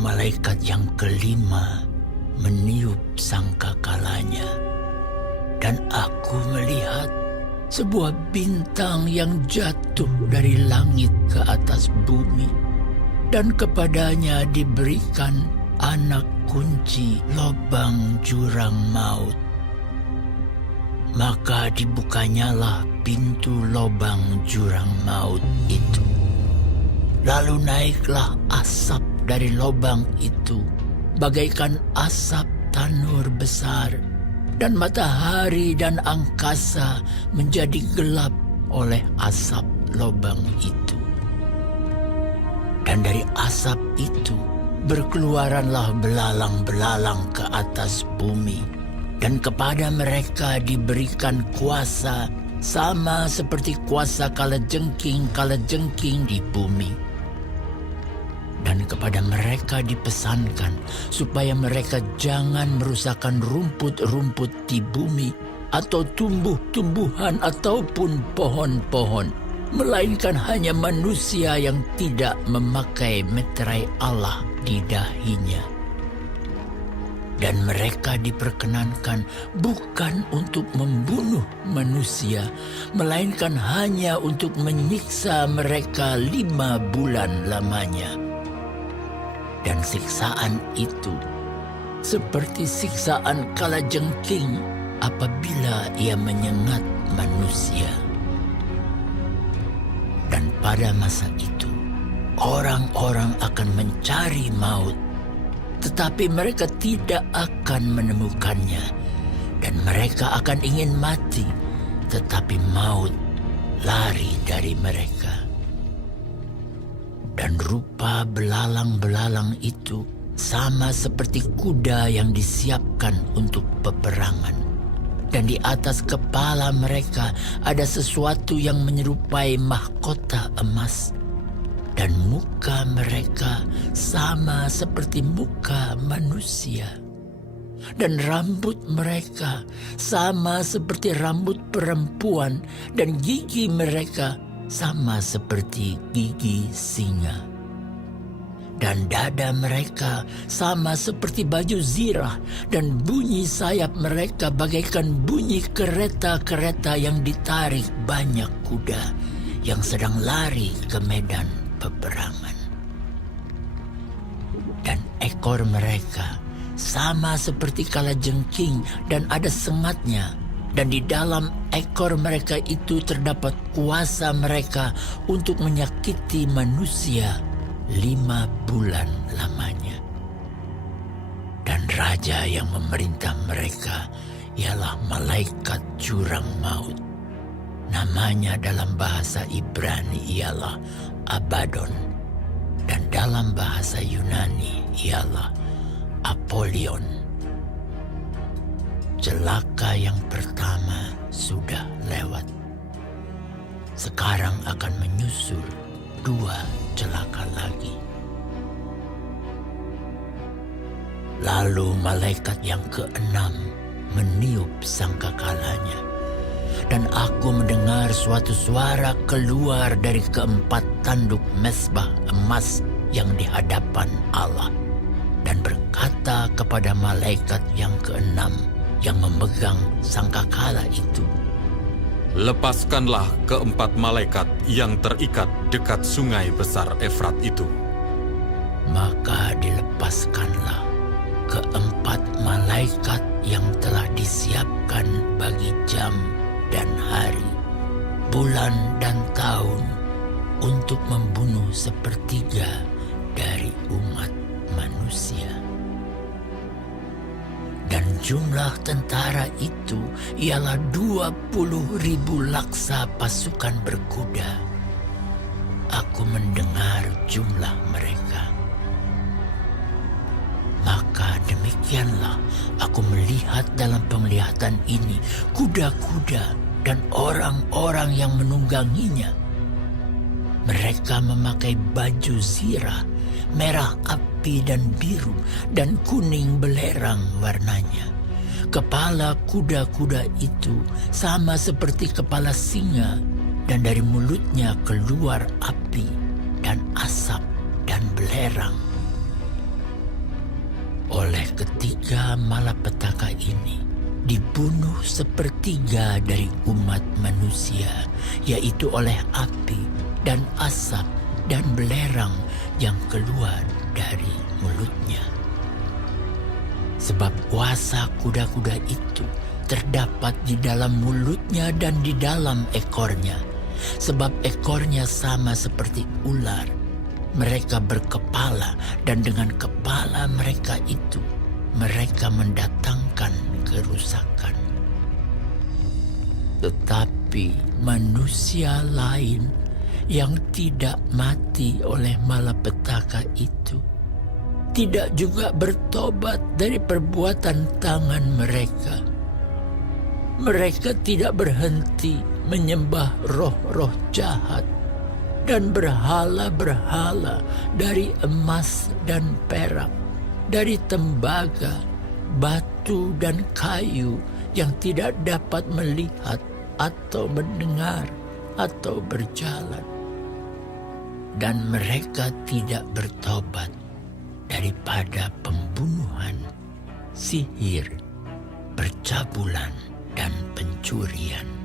malaikat yang kelima meniup sangkakalanya, dan aku melihat sebuah bintang yang jatuh dari langit ke atas bumi, dan kepadanya diberikan anak kunci lobang jurang maut. Maka dibukanyalah pintu lobang jurang maut itu. Lalu naiklah asap dari lobang itu, bagaikan asap tanur besar, dan matahari dan angkasa menjadi gelap oleh asap lobang itu. Dan dari asap itu berkeluaranlah belalang-belalang ke atas bumi, dan kepada mereka diberikan kuasa sama seperti kuasa kalajengking di bumi. Dan kepada mereka dipesankan supaya mereka jangan merusakkan rumput-rumput di bumi atau tumbuh-tumbuhan ataupun pohon-pohon, melainkan hanya manusia yang tidak memakai meterai Allah di dahinya. Dan mereka diperkenankan bukan untuk membunuh manusia, melainkan hanya untuk menyiksa mereka 5 bulan lamanya. Dan siksaan itu seperti siksaan kalajengking apabila ia menyengat manusia. Dan pada masa itu, orang-orang akan mencari maut, tetapi mereka tidak akan menemukannya. Dan mereka akan ingin mati, tetapi maut lari dari mereka. Dan rupa belalang-belalang itu sama seperti kuda yang disiapkan untuk peperangan. Dan di atas kepala mereka ada sesuatu yang menyerupai mahkota emas. Dan muka mereka sama seperti muka manusia. Dan rambut mereka sama seperti rambut perempuan, dan gigi mereka sama seperti gigi singa. Dan dada mereka sama seperti baju zirah, dan bunyi sayap mereka bagaikan bunyi kereta-kereta yang ditarik banyak kuda yang sedang lari ke medan peperangan. Dan ekor mereka sama seperti kalajengking dan ada sengatnya. Dan di dalam ekor mereka itu terdapat kuasa mereka untuk menyakiti manusia 5 bulan lamanya. Dan raja yang memerintah mereka ialah malaikat jurang maut. Namanya dalam bahasa Ibrani ialah Abaddon, dan dalam bahasa Yunani ialah Apollyon. Celaka yang pertama sudah lewat. Sekarang akan menyusul 2 celaka lagi. Lalu malaikat yang ke-6 meniup sangkakalanya, dan aku mendengar suatu suara keluar dari ke-4 tanduk mezbah emas yang di hadapan Allah, dan berkata kepada malaikat yang ke-6 yang memegang sangkakala itu, "Lepaskanlah ke-4 malaikat yang terikat dekat sungai besar Efrat itu." Maka dilepaskanlah ke-4 malaikat yang telah disiapkan bagi jam dan hari, bulan dan tahun, untuk membunuh 1/3 dari umat manusia. Dan jumlah tentara itu ialah 20.000 laksa pasukan berkuda. Aku mendengar jumlah mereka. Maka demikianlah aku melihat dalam penglihatan ini kuda-kuda dan orang-orang yang menungganginya. Mereka memakai baju zirah, merah api dan biru, dan kuning belerang warnanya. Kepala kuda-kuda itu sama seperti kepala singa, dan dari mulutnya keluar api dan asap dan belerang. Oleh ketiga malapetaka ini dibunuh sepertiga dari umat manusia, yaitu oleh api dan asap dan belerang yang keluar dari mulutnya. Sebab kuasa kuda-kuda itu terdapat di dalam mulutnya dan di dalam ekornya. Sebab ekornya sama seperti ular. Mereka berkepala, dan dengan kepala mereka itu mereka mendatangkan kerusakan. Tetapi manusia lain yang tidak mati oleh malapetaka itu tidak juga bertobat dari perbuatan tangan mereka. Mereka tidak berhenti menyembah roh-roh jahat dan berhala-berhala dari emas dan perak, dari tembaga, batu dan kayu yang tidak dapat melihat atau mendengar atau berjalan. Dan mereka tidak bertobat daripada pembunuhan, sihir, percabulan, dan pencurian.